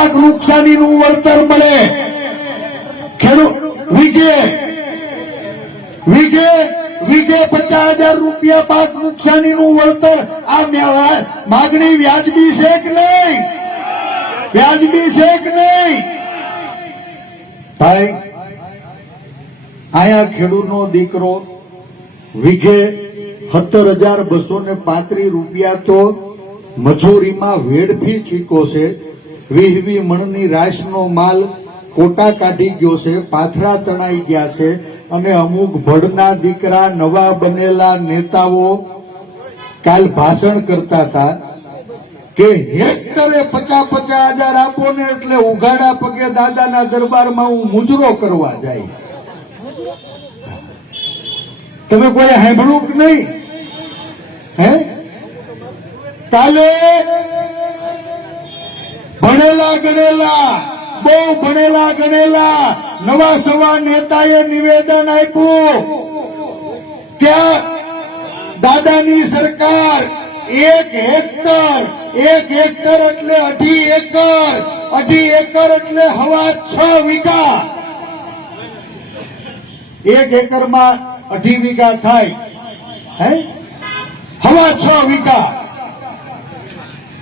પાક નુકસાનીનું વળતર મળે ખેડૂત વીઘે પચાસ હજાર રૂપિયા પાક નુકસાનીનું વળતર આ માગણી વ્યાજબી છે કે નહીં વ્યાજબી છે કે નહીં ભાઈ અહીંયા ખેડૂતનો દીકરો વીઘે સત્તર હજાર બસો ને પાંત્રી રૂપિયા તો મજૂરીમાં વેડફી ચીકો છે વિહવી મણની રાશનો માલ કોટા કાઢી ગયો છે પાથરા તણાઈ ગયા છે અને અમુક ભડના દીકરા નવા બનેલા નેતાઓ કાલ ભાષણ કરતા હતા કે હેક્ટરે પચાસ પચાસ હજાર આપો ને એટલે ઉઘાડા પગે દાદાના દરબારમાં હું મુજરો કરવા જાય તમે કોઈ હેંભળું નહીં હે કાલે ભણેલા ગણેલા બહુ ભણેલા ગણેલા નવા સવા નેતાએ નિવેદન આપ્યું ત્યાં દાદાની સરકાર એક હેક્ટર એક હેક્ટર એટલે અઢી એકર અઢી એકર એટલે હવા છ વીઘા એક એકર માં અઢી વીઘા થાય હે હવા છ વીઘા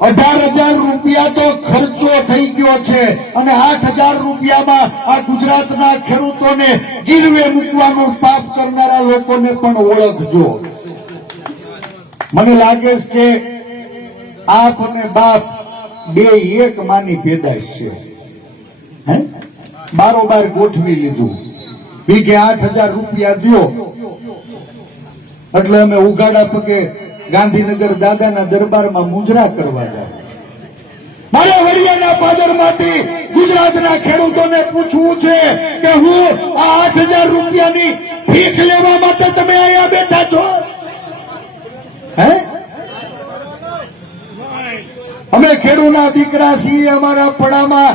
અઢાર હજાર રૂપિયા તો ખર્ચો થઈ ગયો છે અને આઠ હજાર રૂપિયામાં આ ગુજરાતના ખેડૂતોને ગીરવે મૂકવાનું પાપ કરનારા લોકોને પણ ઓળખજો મને લાગે છે કે આપ અને બાપ બે એક માની પેદાશ છે હે બારોબાર ગોઠવી લીધું બીકે આઠ હજાર રૂપિયા દો એટલે અમે ઉગાડા પગે ગાંધીનગર દાદાના દરબારમાં મુજરા કરવા જાવ ગુજરાતના ખેડૂતોને પૂછવું છે કે હું આ આઠ હજાર રૂપિયાની ભીખ લેવા માટે તમે અહીંયા બેઠા છો હે અમે ખેડૂતના દીકરા છીએ અમારા પડામાં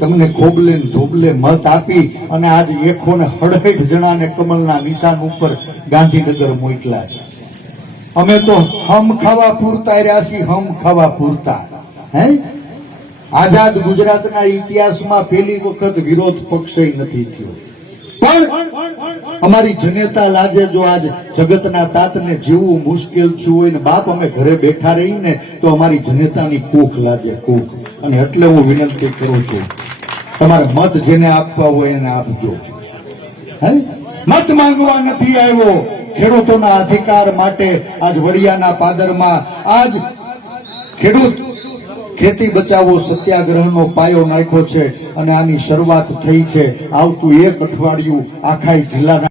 તમને ખોબલે ધોબલે મત આપી અને આજ એકસો ને હડહેઠ જણાને કમલના નિશાન ઉપર ગાંધીનગર મોકલા છે અમે તો હમ ખાવા પૂરતા રહ્યા છીએ હમ ખાવા પૂરતા હે આઝાદ ગુજરાતના ઇતિહાસમાં પહેલી વખત વિરોધ પક્ષ નથી થયો પણ અમારી જનેતા લાજે જો આજ જગતના તાતને જીવવું મુશ્કેલ થયું હોય ને બાપ અમે ઘરે બેઠા રહીને તો અમારી જનેતાની કોખ લાગે કૂખ અને એટલે હું વિનંતી કરું છું તમારે મત જેને આપવા હોય એને આપજો મત માંગવા નથી આવ્યો ખેડૂતોના અધિકાર માટે આજ વડિયાના પાદરમાં આજ ખેડૂત ખેતી બચાવો સત્યાગ્રહનો પાયો નાખ્યો છે અને આની શરૂઆત થઈ છે આવતું એક અઠવાડિયું આખા જિલ્લાના